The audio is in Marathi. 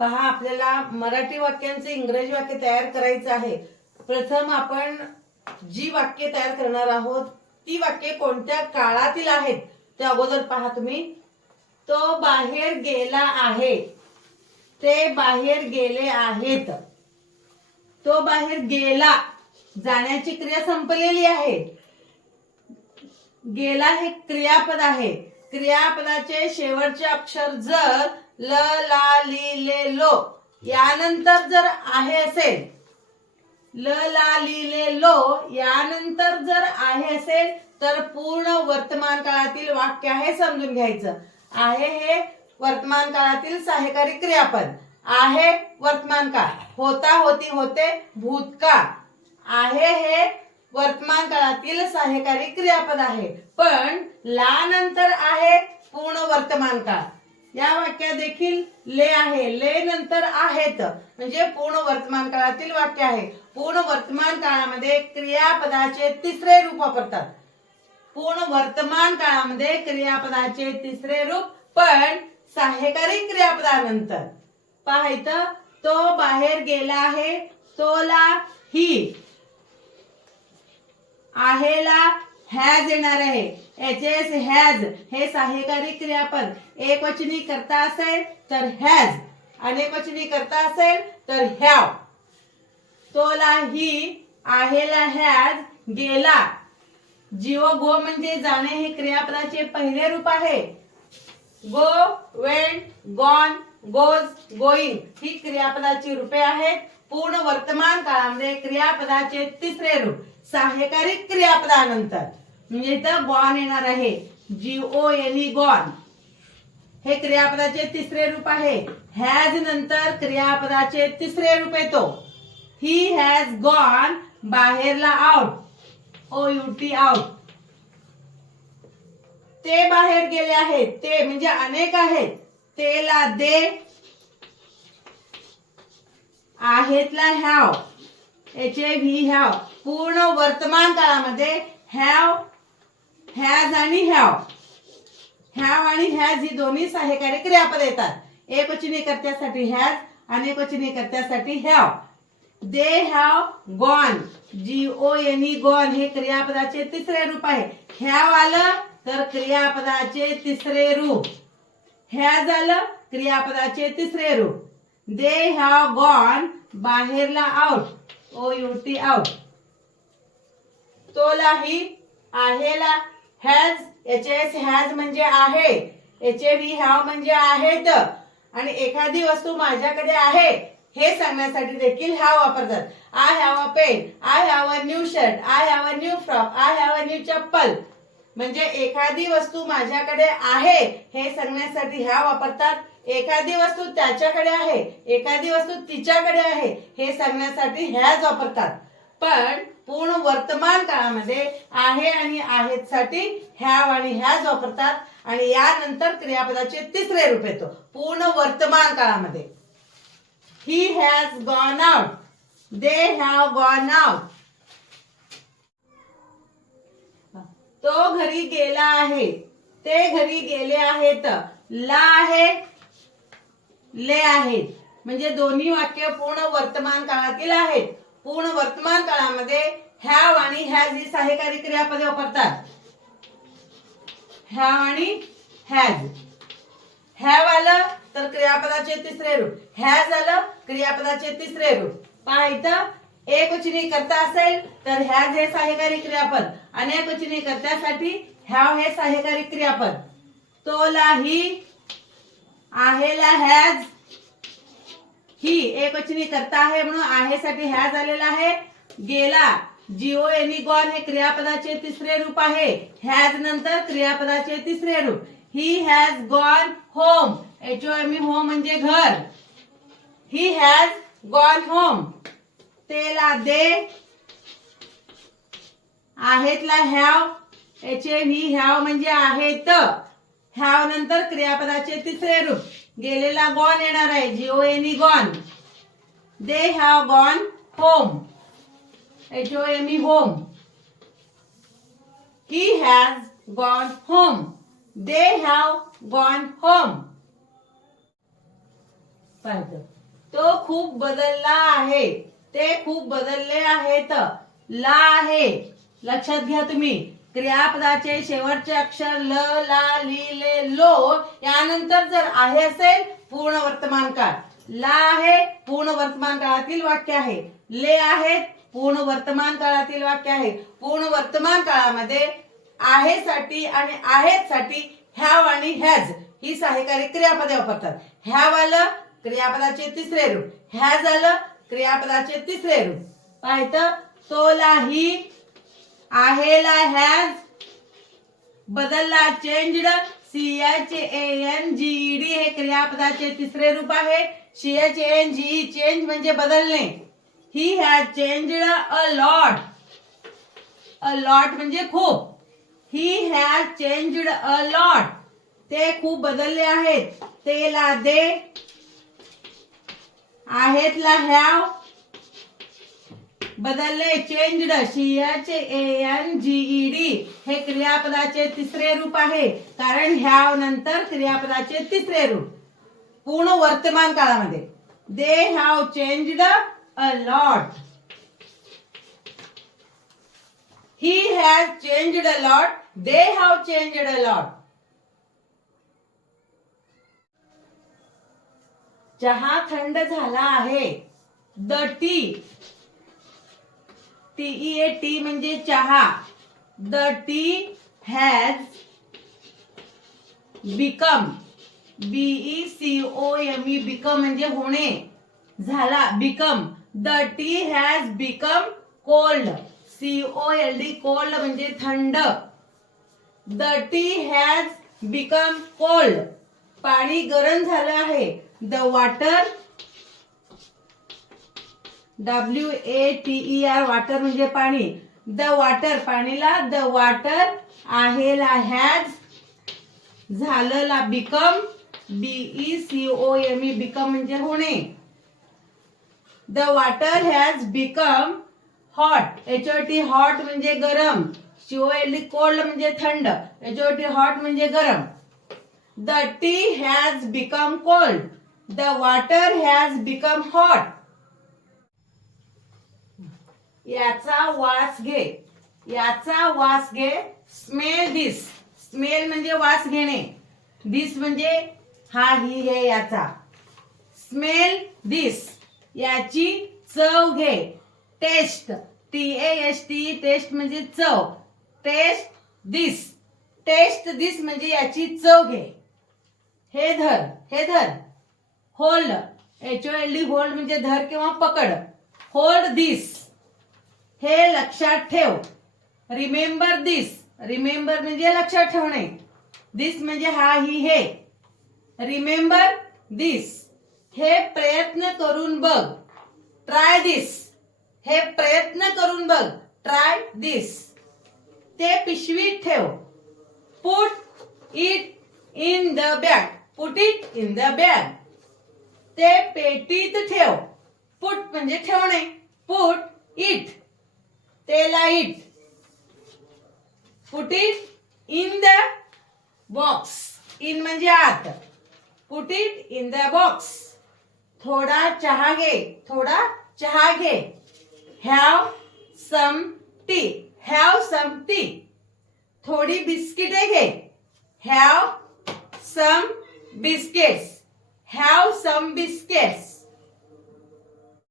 पहा आपल्याला मराठी वाक्यांचं इंग्रजी वाक्य तयार करायचं आहे. प्रथम आपण जी वाक्य तयार करणार आहोत ती वाक्य कोणत्या काळातील आहेत? ते अगोदर पहा तुम्ही. तो बाहेर गेला आहे. ते बाहेर गेले आहेत. तो बाहेर गेला. जाण्याची क्रिया संपलेली आहे. गेला हे क्रियापद आहे. क्रियापदाचे शेवटचे अक्षर जर ल ला ली ले लो. यानंतर जर आहे असेल ल ला ली ले लो यानंतर जर आहे असेल तर पूर्ण वर्तमान काळातील वाक्य आहे समजून घ्यायचं. आहे हे वर्तमान काळातील सहाय्यकारी क्रियापद. आहे वर्तमान काळ. होता होती होते भूतकाळ. आहे हे वर्तमान काळातील सहाय्यकारी क्रियापद आहे. पण ला नंतर आहे पूर्ण वर्तमान काळ. या वाक्यात देखील ले आहे. ले नंतर आहेत. म्हणजे पूर्ण वर्तमान काळातील वाक्य आहे. पूर्ण वर्तमान काळामध्ये क्रियापदाचे तिसरे रूप वापरतात. पूर्ण वर्तमान काळामध्ये क्रियापदाचे तिसरे रूप पण सहाय्यकारी क्रियापदानंतर. पाहायचं तो बाहेर गेला आहे तोला ही. आहेला हॅज येणार आहे. एच एस हॅज हे सहाय्यकारी क्रियापद. एक वचनी करता असेल तर हॅज अनेक वचनी करता असेल तर हॅव तोला ही आहेला हॅज गेला. जीव गो म्हणजे जाणे हे क्रियापदाचे पहिले रूप आहे. Go went gone goes going ही क्रियापदाची रूपे आहेत. पूर्ण वर्तमान काळामध्ये क्रियापदाचे तिसरे रूप. सहाय्यकारी क्रियापदानंतर. म्हणजे इथं गॉन येणार आहे. जी ओ एन गॉन हे क्रियापदाचे तिसरे रूप आहे. हॅज नंतर क्रियापदाचे तिसरे रूप येतो. He has gone बाहेरला out O U T out ते बाहेर गेले आहेत. ते म्हणजे अनेक आहेत. तेला they. आहेतला have H A V have पूर्ण वर्तमान काळामध्ये हॅव हॅज आणि हॅव हॅव आणि हॅज ही दोन्ही सहाय्यकारी क्रियापद येतात. एक वचनी कर्त्यासाठी हॅज आणि एक कर्त्यासाठी have they have gone G O N E gone हे क्रियापदाचे तिसरे रूप आहे. हॅव आलं तर क्रियापदाचे तिसरे रूप. हॅज आलं क्रियापदाचे तिसरे रूप. They have gone बाहेरला out O U T out तोलाही आहेला हॅज एच एस हॅज म्हणजे आहे. एच ए व्ही हॅव म्हणजे आहेत. आणि एखादी वस्तू माझ्याकडे आहे हे सांगण्यासाठी देखील हॅव वापरतात. I have a pen I have a new shirt I have a new frock I have a new chappal. म्हणजे एखादी वस्तू माझ्याकडे आहे हे सांगण्यासाठी ह्या वापरतात. एखादी वस्तू त्याच्याकडे आहे एखादी वस्तू तिच्याकडे आहे हे सांगण्यासाठी ह्याच वापरतात. पण पूर्ण वर्तमान काळामध्ये आहे आणि आहेत साठी हॅव आणि ह्याच वापरतात. आणि यानंतर क्रियापदाचे तिसरे रूप येतो. पूर्ण वर्तमान काळामध्ये. He has gone out they have gone out तो घरी गेला आहे. ते घरी गेले आहेत. ला आहे. ले आहेत म्हणजे दोन्ही वाक्य पूर्ण वर्तमान काळातील आहेत. पूर्ण वर्तमान काळामध्ये हॅव आणि हॅज ही सहाय्यकारी क्रियापदे वापरतात हॅव आणि हॅज हॅव आलं तर क्रियापदाचे तिसरे रूप. हॅज आलं क्रियापदाचे तिसरे रूप. पहा इथं एक वचनी करता असेल तर हॅज हे सहाय्यकारी क्रियापद अनेक वचनी कर्त्यासाठी हॅव हे सहाय्यकारी क्रियापद. तोला ही आहेला हॅज ही एक वचनी करता आहे म्हणून आहेसाठी ह्या झालेला आलेला आहे. गेला. जिओ एनिगॉन हे क्रियापदाचे तिसरे रूप आहे. हॅज नंतर क्रियापदाचे तिसरे रूप. He has gone home H O M home म्हणजे घर. ही हॅज गॉन होम तेला दे. आहेतला have H M he have म्हणजे आहेत. हॅव नंतर क्रियापदाचे तिसरे रूप. गेलेला गॉन येणार आहे. G O N E gone they have gone home H O M E home he has gone home they have gone home पाहिजे तो खूप बदलला आहे. ते खूप बदलले आहेत. ला आहे. लक्षात घ्या तुम्ही. क्रियापदाचे शेवटचे अक्षर ल ला ली ले लो यानंतर जर आहे असेल पूर्ण वर्तमान काळ. ला आहे पूर्ण वर्तमान काळातील वाक्य आहे. ले आहेत पूर्ण वर्तमान काळातील वाक्य आहे. पूर्ण वर्तमान काळामध्ये आहे साठी आणि आहेत साठी ह्याव आणि हॅज ही सहाय्यकारी क्रियापदे वापरतात. ह्याव आलं क्रियापदाचे तिसरे रूप. ह्याज आलं क्रियापदाचे तिसरे रूप. पाहितं तोला ही आहेला हॅज बदलला changed C H A N G D हे क्रियापदाचे तिसरे रूप आहे. C H N G change म्हणजे बदलणे. He has changed a lot a lot म्हणजे खूप. He has changed a lot ते खूप बदलले आहेत. ते ला दे. आहेत ला हॅव बदलले changed C H A N G E D हे क्रियापदाचे तिसरे रूप आहे. कारण ह्या नंतर क्रियापदाचे तिसरे रूप. पूर्ण वर्तमान काळामध्ये. They have changed a lot he has changed a lot they have changed a lot चहा थंड झाला आहे. The tea T E A T म्हणजे चहा. The tea has become B E C O M E become म्हणजे होणे झाला become the tea has become cold C O L D cold म्हणजे थंड. The tea has become cold पाणी गरम झालं आहे. The water W A T E R water म्हणजे पाणी. द वॉटर पाणीला द वॉटर आहे ला हॅज झालं ला become B E C O M E become म्हणजे होणे. The water has become hot H O T hot म्हणजे गरम. सी एल कोल्ड म्हणजे थंड. एच ओ टी हॉट म्हणजे गरम. The tea has become cold the water has become hot याचा वास घे. याचा वास घे. स्मेल दिस. स्मेल म्हणजे वास घेणे. दिस म्हणजे हा ही हे याचा. Smell this. याची चव घे. Taste. T A S T taste म्हणजे चव. टेस्ट दिस. टेस्ट दिस म्हणजे याची चव घे. हे धर. हे धर. Hold. H O L D hold म्हणजे धर किंवा पकड. Hold this. हे लक्षात ठेव. रिमेंबर दिस रिमेंबर म्हणजे लक्षात ठेवणे. दिस म्हणजे हा ही हे. रिमेंबर दिस हे प्रयत्न करून बघ. ट्राय दिस हे प्रयत्न करून बघ. ट्राय दिस ते पिशवीत ठेव. Put it in the bag put it in the bag ते पेटीत ठेव. पुट म्हणजे ठेवणे. Put it light put it in the box in म्हणजे आत. Put it in the box थोडा चहा घे. थोडा चहा घे. Have some tea have some tea थोडी बिस्किटे घे. Have some biscuits have some biscuits